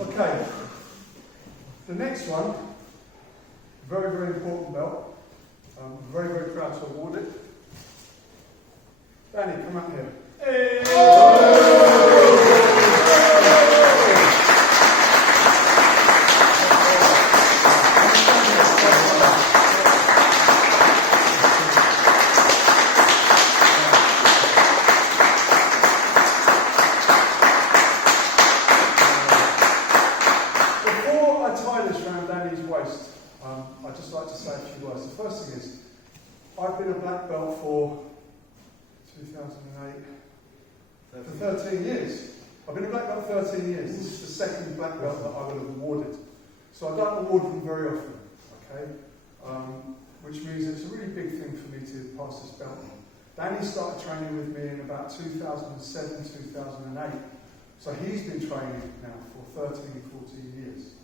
Okay, the next one, very, very important belt. I'm very, very proud to award it. Danny, come up here. Hey! Before I tie this around Danny's waist, I'd just like to say a few words. The first thing is, I've been a black belt for 2008, for 13 years. I've been a black belt 13 years. This is the second black belt that I would have awarded. So I don't award them very often, okay? Which means it's a really big thing for me to pass this belt on. Danny started training with me in about 2007, 2008. So he's been training now for 13, 14 years.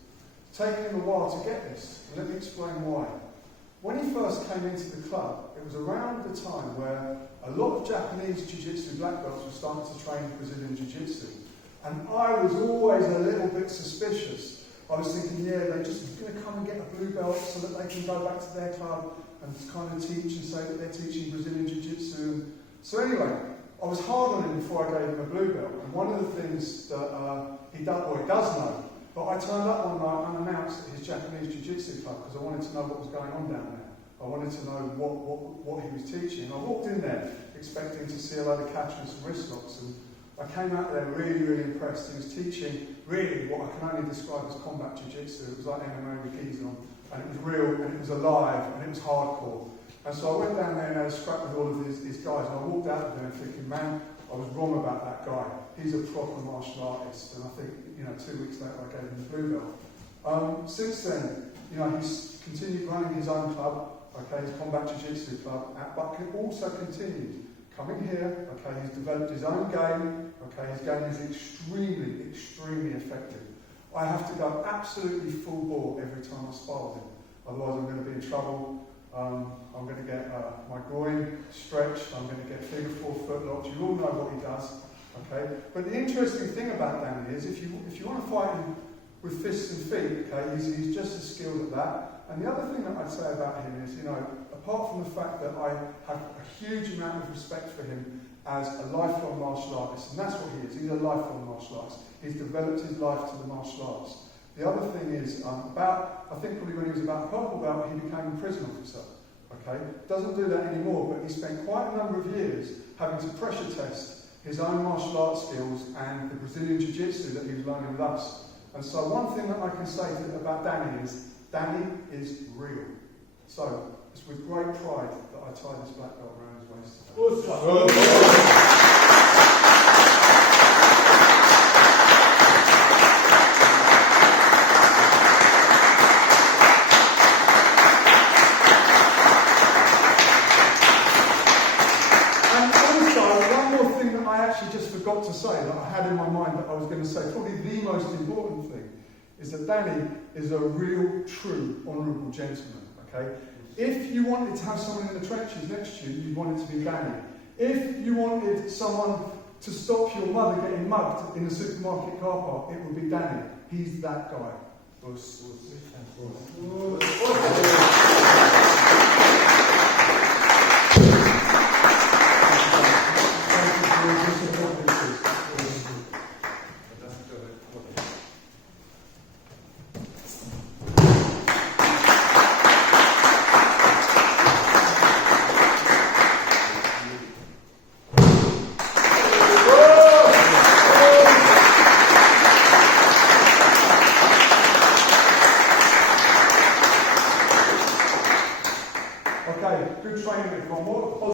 It's taken him a while to get this, and let me explain why. When he first came into the club, it was around the time where a lot of Japanese Jiu-Jitsu black belts were starting to train Brazilian Jiu-Jitsu. And I was always a little bit suspicious. I was thinking, yeah, they're just going to come and get a blue belt so that they can go back to their club and kind of teach and say that they're teaching Brazilian Jiu-Jitsu. So anyway, I was hard on him before I gave him a blue belt. And one of the things that he does know, but I turned up one night unannounced at his Japanese Jiu-Jitsu club because I wanted to know what was going on down there. I wanted to know what he was teaching. And I walked in there expecting to see a load of catch and some wrist locks, and I came out there really, really impressed. He was teaching really what I can only describe as combat Jiu-Jitsu. It was like MMA with keys on, and it was real, and it was alive, and it was hardcore. And so I went down there and had a scrap with all of these guys, and I walked out of there thinking, man, I was wrong about that guy. He's a proper martial artist, and I think, 2 weeks later I gave him the blue belt. Since then, he's continued running his own club, okay, his combat jiu-jitsu club, but also continued coming here, okay, he's developed his own game, okay, his game is extremely, extremely effective. I have to go absolutely full bore every time I spar with him, otherwise I'm going to be in trouble. I'm going to get my groin stretched, I'm going to get figure 4 foot locks. You all know what he does, okay? But the interesting thing about Danny is if you want to fight him with fists and feet, okay, he's just as skilled at that. And the other thing that I'd say about him is, apart from the fact that I have a huge amount of respect for him as a lifelong martial artist, and that's what he is, he's a lifelong martial artist. He's developed his life to the martial arts. The other thing is, I think probably when he was about purple belt, he became a prison officer, okay? Doesn't do that anymore, but he spent quite a number of years having to pressure test his own martial arts skills and the Brazilian Jiu-Jitsu that he was learning with us. And so one thing that I can say about Danny is real. So it's with great pride that I tie this black belt around his waist. Forgot to say that I had in my mind that I was going to say probably the most important thing is that Danny is a real, true, honourable gentleman, okay? If you wanted to have someone in the trenches next to you, you'd want it to be Danny. If you wanted someone to stop your mother getting mugged in a supermarket car park, it would be Danny. He's that guy. Okay, good training everyone.